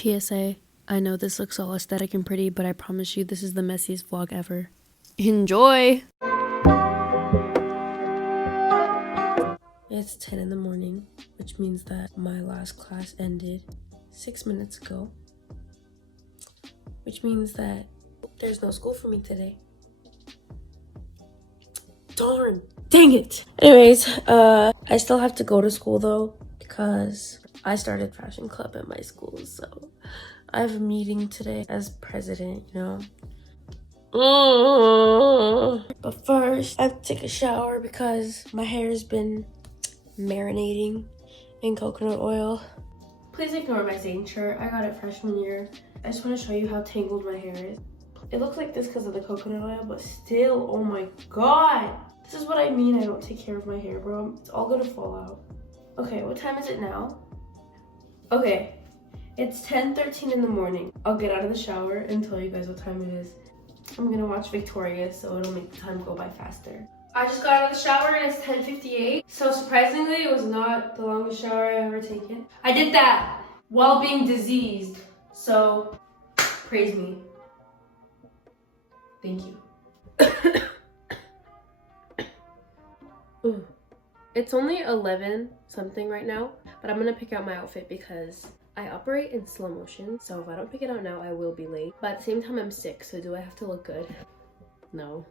PSA, I know this looks all aesthetic and pretty, but I promise you this is the messiest vlog ever. Enjoy! It's 10 in the morning, which means that my last class ended 6 minutes ago. Which means that there's no school for me today. Darn! Dang it! Anyways, I still have to go to school though, because I started fashion club at my school, so I have a meeting today as president, you know. But first, I have to take a shower because my hair has been marinating in coconut oil. Please ignore my Zane shirt. I got it freshman year. I just want to show you how tangled my hair is. It looks like this because of the coconut oil, but still, oh my god! This is what I mean I don't take care of my hair, bro. It's all gonna fall out. Okay, what time is it now? Okay, it's 10:13 in the morning. I'll get out of the shower and tell you guys what time it is. I'm gonna watch Victoria, so it'll make the time go by faster. I just got out of the shower and it's 10:58. So surprisingly, it was not the longest shower I've ever taken. I did that while being diseased. So, praise me. Thank you. Ooh. It's only 11 something right now, but I'm gonna pick out my outfit because I operate in slow motion. So if I don't pick it out now, I will be late. But at the same time, I'm sick. So do I have to look good? No.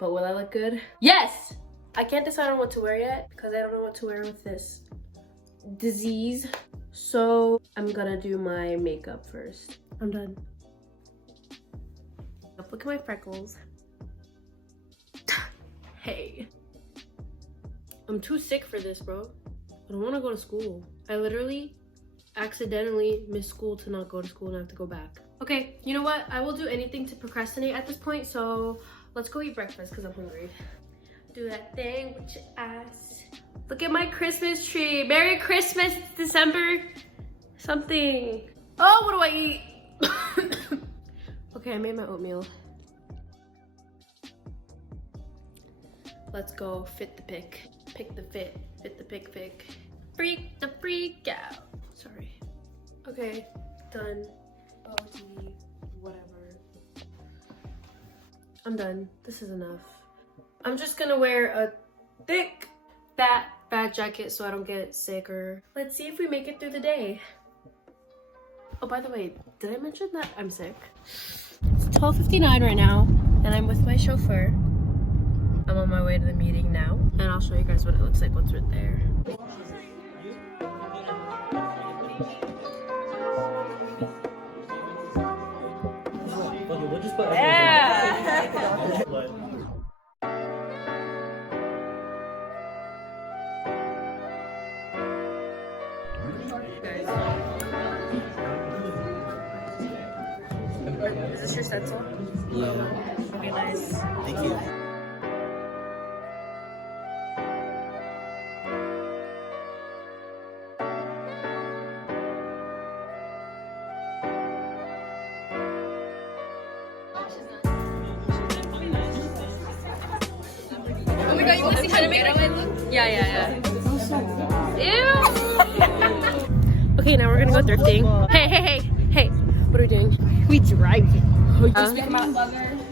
But will I look good? Yes! I can't decide on what to wear yet because I don't know what to wear with this disease. So I'm gonna do my makeup first. I'm done. Look at my freckles. Hey. I'm too sick for this, bro. I don't want to go to school. I literally accidentally missed school to not go to school and I have to go back. Okay, you know what? I will do anything to procrastinate at this point, so let's go eat breakfast because I'm hungry. Do that thing with your ass. Look at my Christmas tree. Merry Christmas, December something. Oh, what do I eat? Okay, I made my oatmeal. Let's go fit the pick. Pick the fit. Fit the pick pick. Freak the freak out. Sorry. Okay, done. OT, whatever. I'm done. This is enough. I'm just gonna wear a thick, fat jacket so I don't get sick or... Let's see if we make it through the day. Oh, by the way, did I mention that I'm sick? It's 12:59 right now, and I'm with my chauffeur. I'm on my way to the meeting now, and I'll show you guys what it looks like once we're there. Yeah! Is this your stencil? Yeah. Okay, nice. Thank you. Oh my god, you want to see how to make it? Yeah. Ew! Okay, now we're gonna go thrifting. Hey, what are we doing? We driving.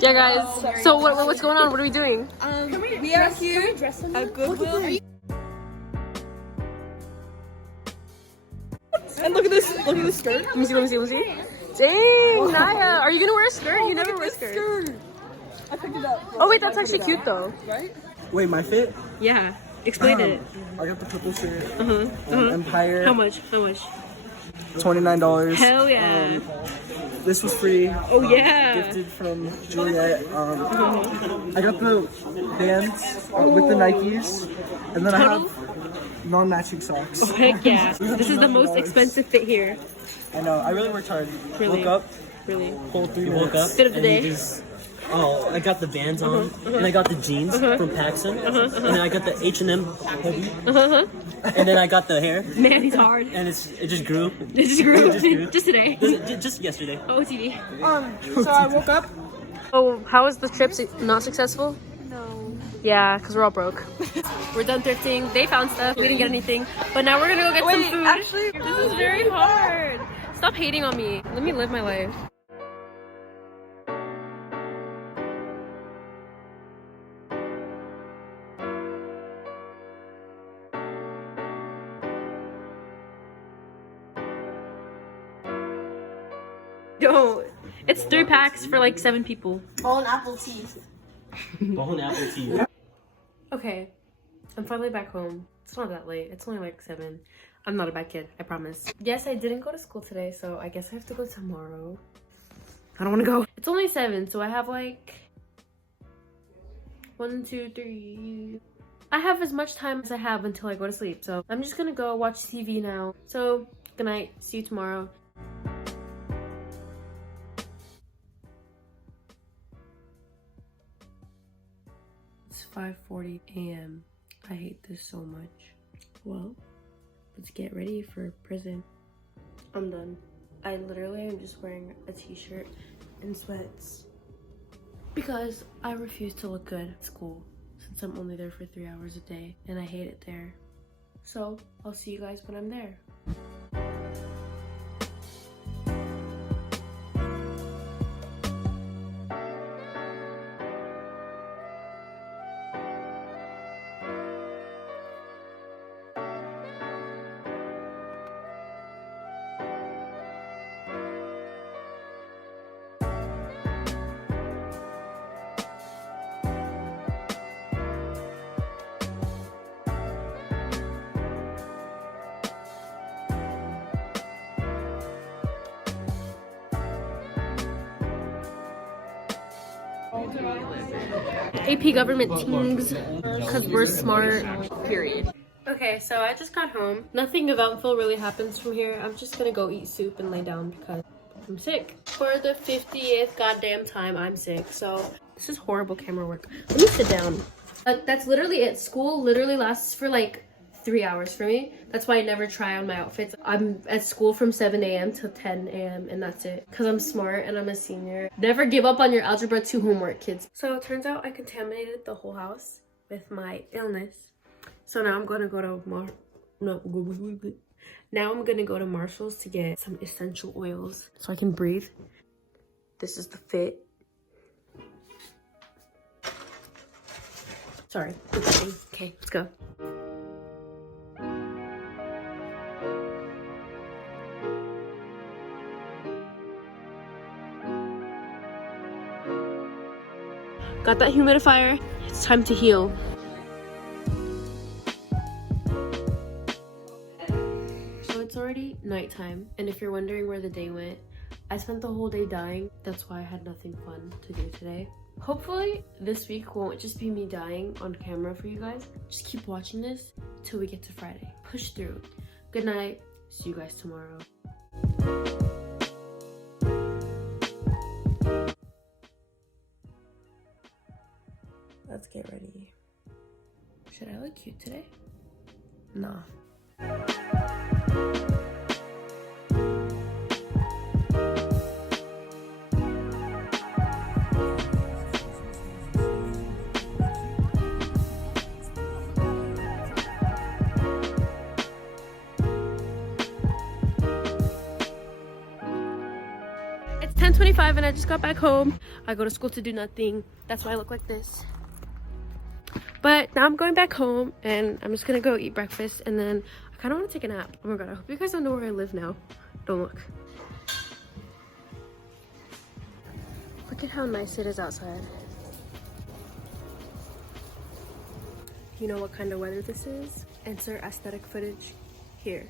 Yeah, guys. So what's going on? What are we doing? We are here at Goodwill. And look at this skirt. Let me see. Dang, Naya, are you gonna wear a skirt? You never wear a skirt. I picked it up. Oh wait, that's actually cute though. Right? Wait, my fit? Yeah. Explain it. I got the purple shirt. Uh-huh. Empire. How much? $29. Hell yeah. This was free. Oh yeah. Gifted from Juliet. I got the bands with the Nikes, and then I have non-matching socks. Oh, heck yeah. This is the most expensive fit here. I know. I really worked hard. Really? Woke up. Really? Whole 3 You minutes. woke up Fit of the and day. you just, I got the Vans on, and I got the jeans from Paxson, and then I got the H&M hoodie, and then I got the hair, Man, he's hard. and it just grew. It just grew. Just grew. Just today. Just yesterday. OTV. So I woke up. Oh, how was the trip? Not successful? No. Yeah, because we're all broke. We're done thrifting. They found stuff. We didn't get anything. But now we're gonna go get some food. Actually, This is very hard. Stop hating on me. Let me live my life. Yo, it's 3 packs for like 7 people. All apple tea. Bone apple tea. Okay, I'm finally back home. It's not that late. It's only like 7. I'm not a bad kid, I promise. Yes, I didn't go to school today, so I guess I have to go tomorrow. I don't want to go. It's only 7, so I have like 1, 2, 3. I have as much time as I have until I go to sleep, so I'm just gonna go watch TV now. So, good night. See you tomorrow. It's 5:40 a.m. I hate this so much. Well, let's get ready for prison. I'm done. I literally am just wearing a t-shirt and sweats because I refuse to look good at school since I'm only there for 3 hours a day and I hate it there. So I'll see you guys when I'm there. AP government teams, because we're smart, period. Okay, so I just got home. Nothing eventful really happens from here. I'm just gonna go eat soup and lay down because I'm sick. For the 50th goddamn time, I'm sick. So this is horrible camera work. Let me sit down. That's literally it. School literally lasts for like 3 hours for me. That's why I never try on my outfits. I'm at school from 7 a.m. to 10 a.m. and that's it. Because I'm smart and I'm a senior. Never give up on your Algebra 2 homework, kids. So it turns out I contaminated the whole house with my illness. So now I'm gonna go to Marshall's to get some essential oils so I can breathe. This is the fit. Sorry. Okay, let's go. Got that humidifier. It's time to heal. So it's already nighttime, and if you're wondering where the day went, I spent the whole day dying. That's why I had nothing fun to do today. Hopefully this week won't just be me dying on camera for you guys. Just keep watching this till we get to Friday. Push through. Good night. See you guys tomorrow. Let's get ready. Should I look cute today? Nah. It's 10:25 and I just got back home. I go to school to do nothing. That's why I look like this. But now I'm going back home and I'm just gonna go eat breakfast and then I kind of want to take a nap. Oh my god, I hope you guys don't know where I live now. Don't look. Look at how nice it is outside. You know what kind of weather this is? Insert aesthetic footage here.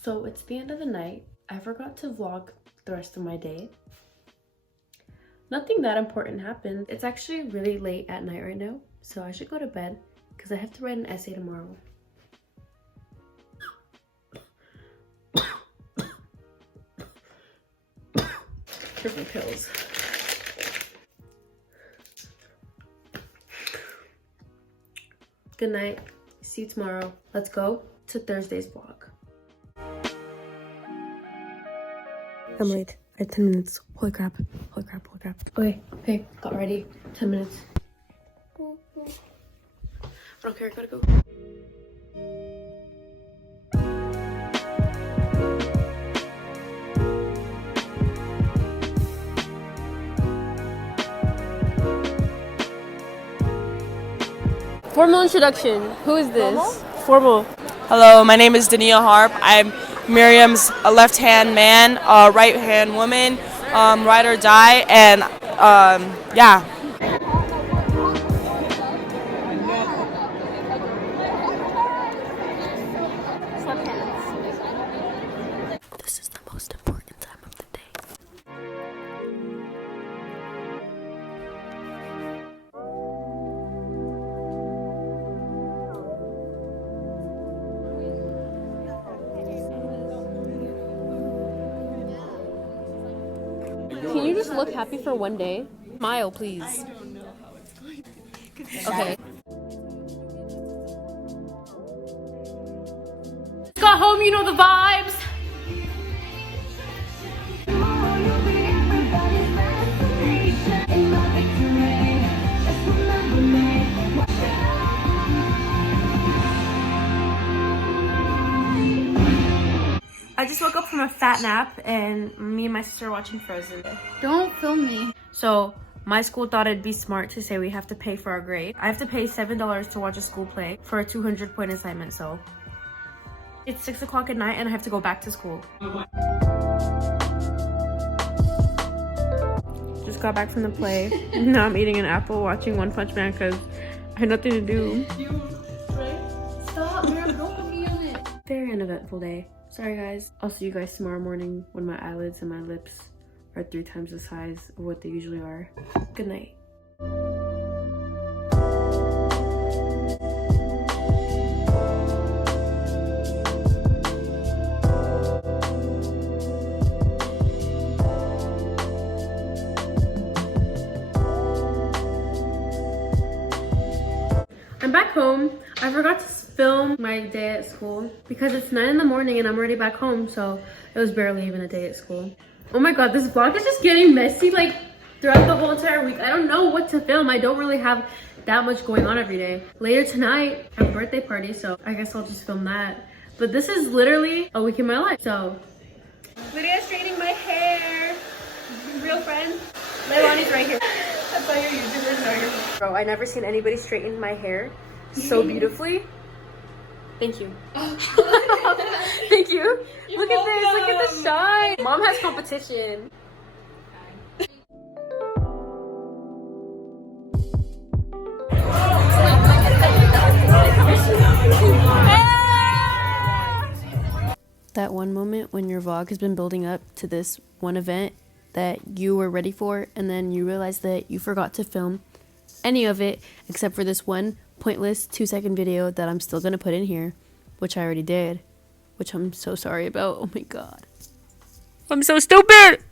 So it's the end of the night. I forgot to vlog the rest of my day. Nothing that important happened. It's actually really late at night right now, so I should go to bed because I have to write an essay tomorrow. Here's my pills. Good night. See you tomorrow. Let's go to Thursday's vlog. I'm late. I have 10 minutes. Holy crap. Holy crap. Holy crap. Okay. Okay. Got ready. 10 minutes. I don't care. I gotta go. Formal introduction. Who is this? Formal. Hello, my name is Dania Harp. I'm Miriam's left-hand man, right-hand woman, ride or die, and yeah. This is the most important time of the day. Can you just look happy for one day? Smile, please. Okay. Got home, you know the vibes. I just woke up from a fat nap and me and my sister are watching Frozen. Don't film me. So my school thought it'd be smart to say we have to pay for our grade. I have to pay $7 to watch a school play for a 200-point assignment, so it's 6 o'clock at night and I have to go back to school. Just got back from the play. Now I'm eating an apple watching One Punch Man because I had nothing to do. Stop, Miriam, don't put me on it. Very uneventful day. Sorry guys. I'll see you guys tomorrow morning when my eyelids and my lips are 3 times the size of what they usually are. Good night. I'm back home. I forgot to film my day at school because it's 9 in the morning and I'm already back home, so it was barely even a day at school. Oh my god, this vlog is just getting messy like throughout the whole entire week. I don't know what to film. I don't really have that much going on every day. Later tonight, I have a birthday party, so I guess I'll just film that. But this is literally a week in my life, so. Lydia's straightening my hair. Real friend. Leilani's right here. That's all your YouTubers are here. Bro, I never seen anybody straighten my hair so beautifully. Thank you. Thank you. Look at this. Look at the shine. Mom has competition. That one moment when your vlog has been building up to this one event that you were ready for, and then you realize that you forgot to film any of it except for this one pointless 2-second video that I'm still gonna put in here, which I already did, which I'm so sorry about. Oh my god, I'm so stupid.